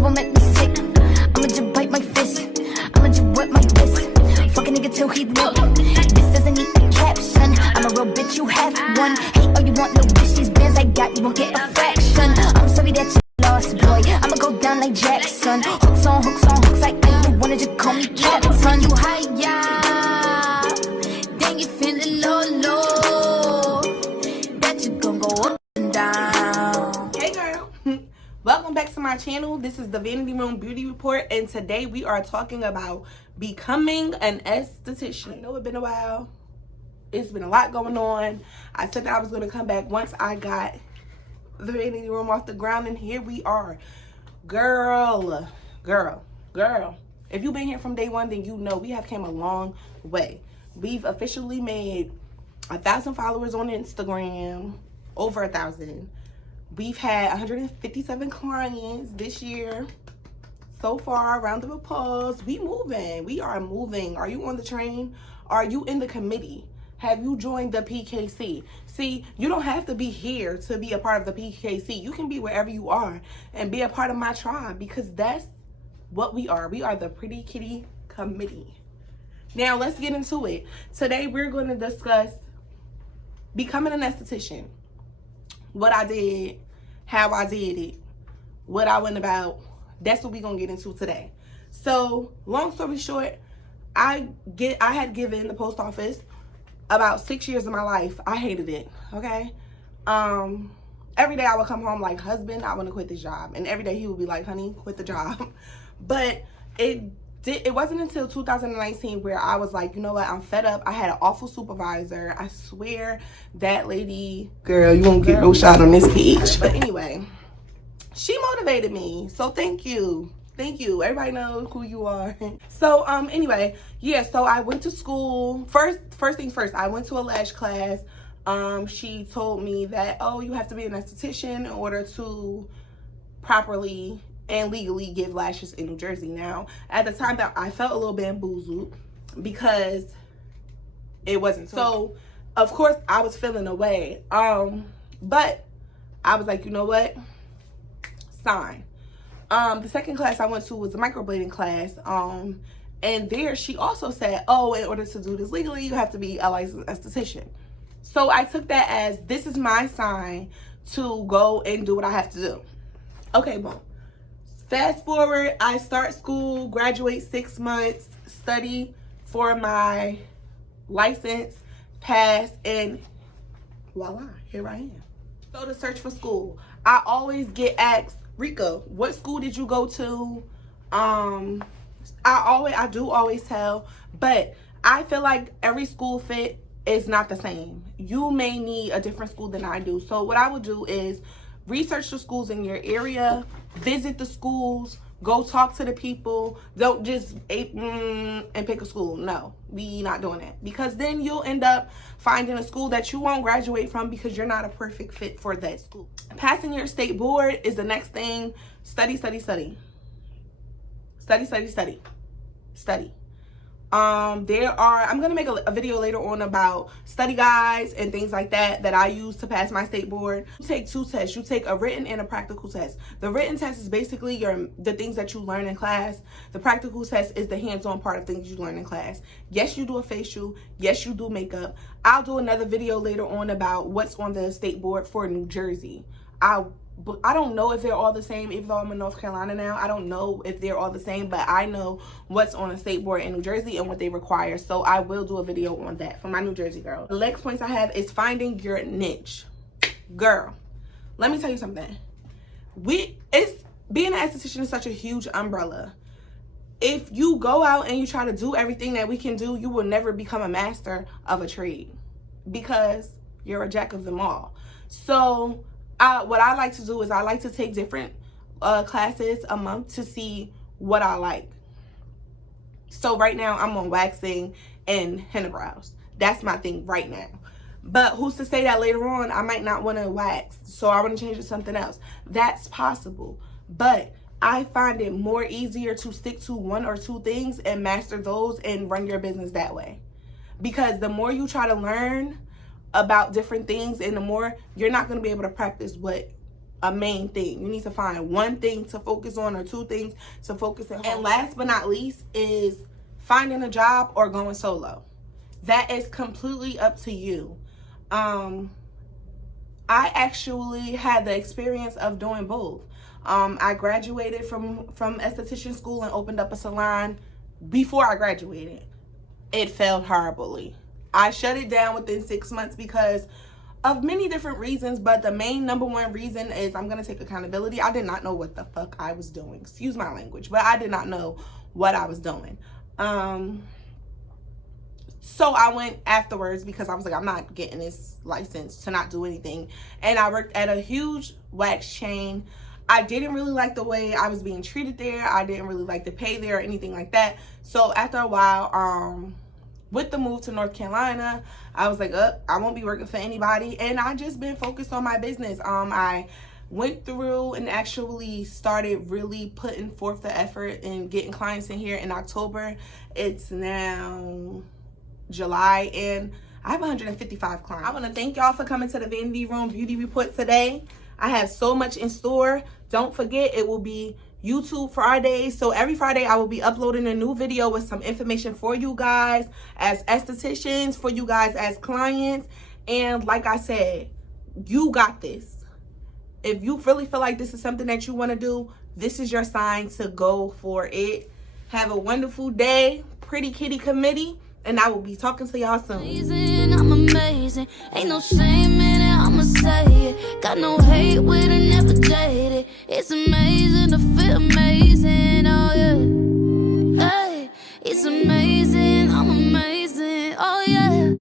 you won't let me sit. I'ma just bite my fist. I'ma just wet my wrist. Fuck a nigga till he lit. This doesn't need a caption. I'm a real bitch, you have one. Hate all you want, no bitch. These bands I got, you won't get a fraction. I'm sorry that you lost, boy. I'ma go down like Jackson. Hooks on hooks on hooks like you wanna just call me Captain. You high, yeah. Then you feeling low, low. That you gon' go up and down. Hey girl, welcome back to my channel. This is the Vanity Room Beauty Report, and today we are talking about becoming an esthetician. I know it's been a while. It's been a lot going on. I said that I was going to come back once I got the Vanity Room off the ground, and here we are. Girl. If you've been here from day one, then you know we have came a long way. We've officially made 1,000 followers on Instagram, over 1,000. We've had 157 clients this year. So far, round of applause. We moving. We are moving. Are you on the train? Are you in the committee? Have you joined the PKC? See, you don't have to be here to be a part of the PKC. You can be wherever you are and be a part of my tribe, because that's what we are. We are the Pretty Kitty Committee. Now, let's get into it. Today, we're going to discuss becoming an esthetician. What I did, how I did it, what I went about. That's what we're going to get into today. So, long story short, I had given the post office about 6 years of my life. I hated it, okay? Every day I would come home like, husband, I want to quit this job. And every day he would be like, honey, quit the job. But it wasn't until 2019 where I was like, you know what, I'm fed up. I had an awful supervisor. I swear that lady, girl, you won't get no shot on this page. But anyway, she motivated me. So thank you. Thank you. Everybody knows who you are. So anyway, yeah, so I went to school. First things first, I went to a lash class. She told me that, oh, you have to be an esthetician in order to properly and legally give lashes in New Jersey. Now, at the time that I felt a little bamboozled because it wasn't. So, of course, I was feeling away. But I was like, you know what? Sign. The second class I went to was the microblading class. And there she also said, oh, in order to do this legally, you have to be a licensed esthetician. So I took that as, this is my sign to go and do what I have to do. Okay, boom. Fast forward, I start school, graduate 6 months, study for my license, pass, and voila, here I am. So to search for school, I always get asked, Rika, what school did you go to? I do always tell, but I feel like every school fit is not the same. You may need a different school than I do. So what I would do is research the schools in your area, visit the schools, go talk to the people. Don't just and pick a school. No, we not doing that, because then you'll end up finding a school that you won't graduate from because you're not a perfect fit for that school. Passing your state board is the next thing. Study, study, study. Study, study, study. Study. I'm gonna make a video later on about study guides and things like that I use to pass my state board. You take 2 tests. You take a written and a practical test. The written test is basically the things that you learn in class. The practical test is the hands-on part of things you learn in class. Yes, you do a facial. Yes, you do makeup. I'll do another video later on about what's on the state board for New Jersey. I don't know if they're all the same, even though I'm in North Carolina now. I don't know if they're all the same, but I know what's on a state board in New Jersey and what they require. So I will do a video on that for my New Jersey girl. The next points I have is finding your niche. Girl, let me tell you something. Being an esthetician is such a huge umbrella. If you go out and you try to do everything that we can do, you will never become a master of a trade, because you're a jack of them all. So what I like to do is I like to take different classes a month to see what I like. So right now I'm on waxing and henna brows. That's my thing right now. But who's to say that later on I might not want to wax, so I want to change to something else. That's possible. But I find it more easier to stick to 1 or 2 things and master those and run your business that way. Because the more you try to learn about different things and the more, you're not going to be able to practice what a main thing. You need to find one thing to focus on or two things to focus on. And last but not least is finding a job or going solo. That is completely up to you. I actually had the experience of doing both. I graduated from esthetician school and opened up a salon. Before I graduated, it failed horribly. I shut it down within 6 months because of many different reasons, but the main number one reason is I'm gonna take accountability. I did not know what the fuck I was doing. Excuse my language, but I did not know what I was doing. So I went afterwards because I was like, I'm not getting this license to not do anything. And I worked at a huge wax chain. I didn't really like the way I was being treated there. I didn't really like the pay there or anything like that. So after a while, with the move to North Carolina, I was like, I won't be working for anybody. And I just been focused on my business. I went through and actually started really putting forth the effort and getting clients in here in October. It's now July and I have 155 clients. I want to thank y'all for coming to the Vanity Room Beauty Report today. I have so much in store. Don't forget, it will be YouTube Fridays. So every Friday I will be uploading a new video with some information for you guys as estheticians, for you guys as clients. And like I said, you got this. If you really feel like this is something that you want to do, this is your sign to go for it. Have a wonderful day, Pretty Kitty Committee, and I will be talking to y'all soon. I'm amazing. Ain't no shame in it, I'ma say it. Got no hate with it, never jaded. It's amazing to feel amazing, oh yeah. Hey, it's amazing.